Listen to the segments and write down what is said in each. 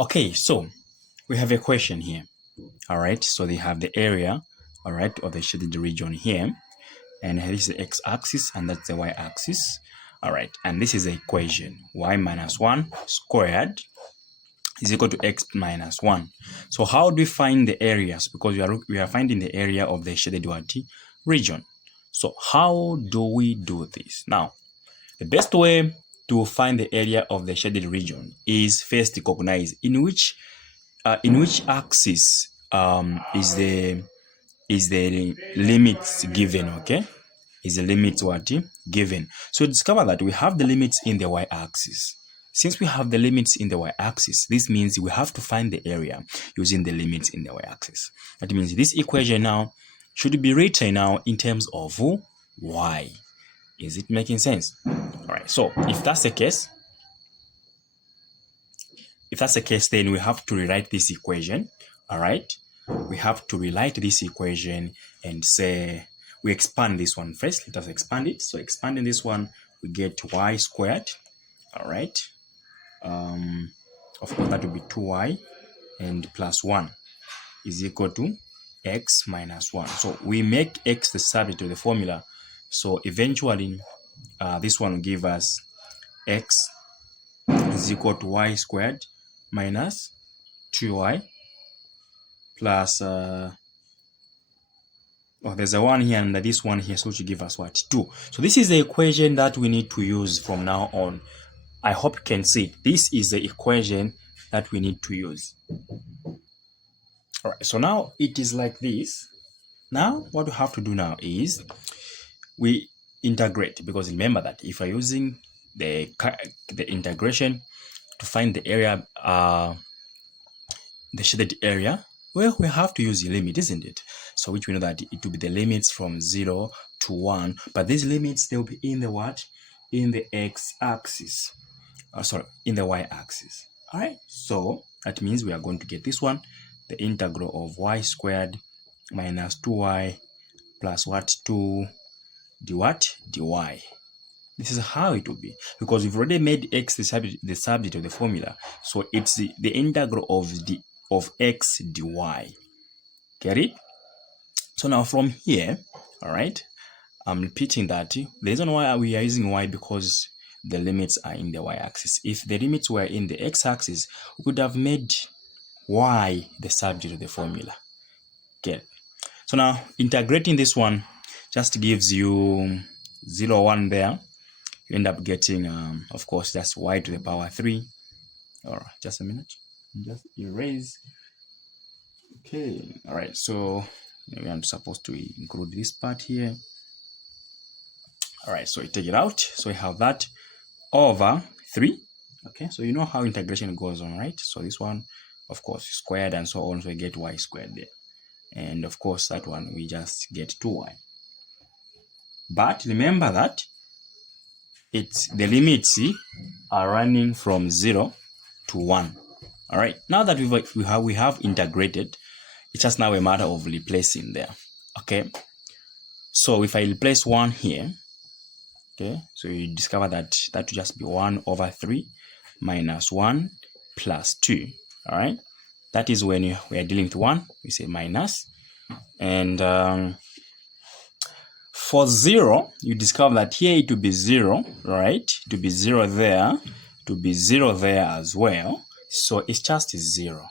Okay, so we have a question here. All right, so they have the area, all right, of the shaded region here, and this is the x-axis and that's the y-axis. All right, and this is the equation: y minus 1 squared is equal to x minus 1. So how do we find the areas? Because we are finding the area of the shaded region. So how do we do this? Now, the best way to find the area of the shaded region is first to recognize in which axis is the limits given. Okay, is the limits what given. So discover that we have the limits in the y-axis. Since we have the limits in the y-axis, this means we have to find the area using the limits in the y-axis. That means this equation now should be written now in terms of y. Is it making sense? All right, so if that's the case, then we have to rewrite this equation. All right, we have to rewrite this equation and say we expand this one first. Let us expand it. So expanding this one, we get y squared. All right, of course that will be 2y and plus 1 is equal to x minus 1. So we make x the subject of the formula. So eventually this one will give us x is equal to y squared minus 2y plus there's a 1 here and this one here, so it should give us what? 2. So this is the equation that we need to use from now on. I hope you can see it. This is the equation that we need to use. All right, so now it is like this. Now what we have to do now is we integrate, because remember that if we're using the integration to find the area, the shaded area, well, we have to use the limit, isn't it? So which we know that it will be the limits from 0 to 1, but these limits, they'll be in the what? In the x-axis. In the y-axis. All right, so that means we are going to get this one, the integral of y squared minus 2y plus what? 2 dy. This is how it will be, because we've already made x the subject of the formula, so it's the integral of x dy. Get it? So now from here, all right, I'm repeating that the reason why we are using y, because the limits are in the y-axis. If the limits were in the x-axis, we could have made y the subject of the formula. Okay, so now integrating this one just gives you 0, 1 there. You end up getting of course that's y to the power 3. All right, just a minute, just erase. Okay, all right, so we are supposed to include this part here. All right, so you take it out, so we have that over 3. Okay, so you know how integration goes on, right? So this one, of course, squared and so on, so we get y squared there, and of course that one we just get 2y. But remember that it's the limits are running from 0 to 1. All right, now that we have integrated, it's just now a matter of replacing there. Okay, so if I replace 1 here, okay, so you discover that will just be 1 over 3 minus 1 plus 2. All right, that is when we are dealing with 1, we say minus, and for 0, you discover that here it will be 0, right? It will be 0 there, it will be 0 there as well. So it's just 0.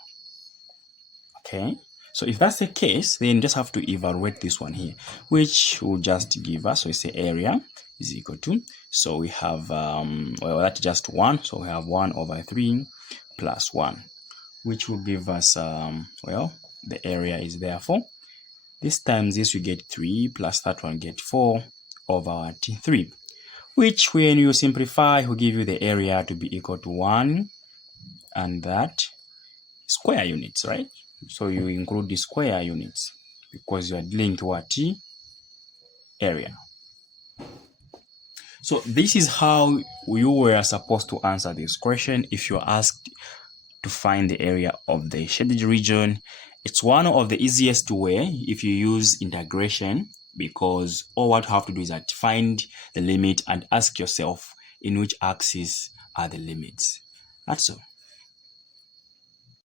Okay, so if that's the case, then you just have to evaluate this one here, which will just give us, so we say area is equal to, so we have well, that's just 1, so we have 1 over 3 plus 1, which will give us well, the area is therefore this times this, you get 3 plus that one get 4 over 3, which when you simplify will give you the area to be equal to 1 and that square units, right? So you include the square units because you are dealing with what? Area. So this is how you were supposed to answer this question if you're asked to find the area of the shaded region. It's one of the easiest way if you use integration, because all what you have to do is that find the limit and ask yourself in which axis are the limits. That's all.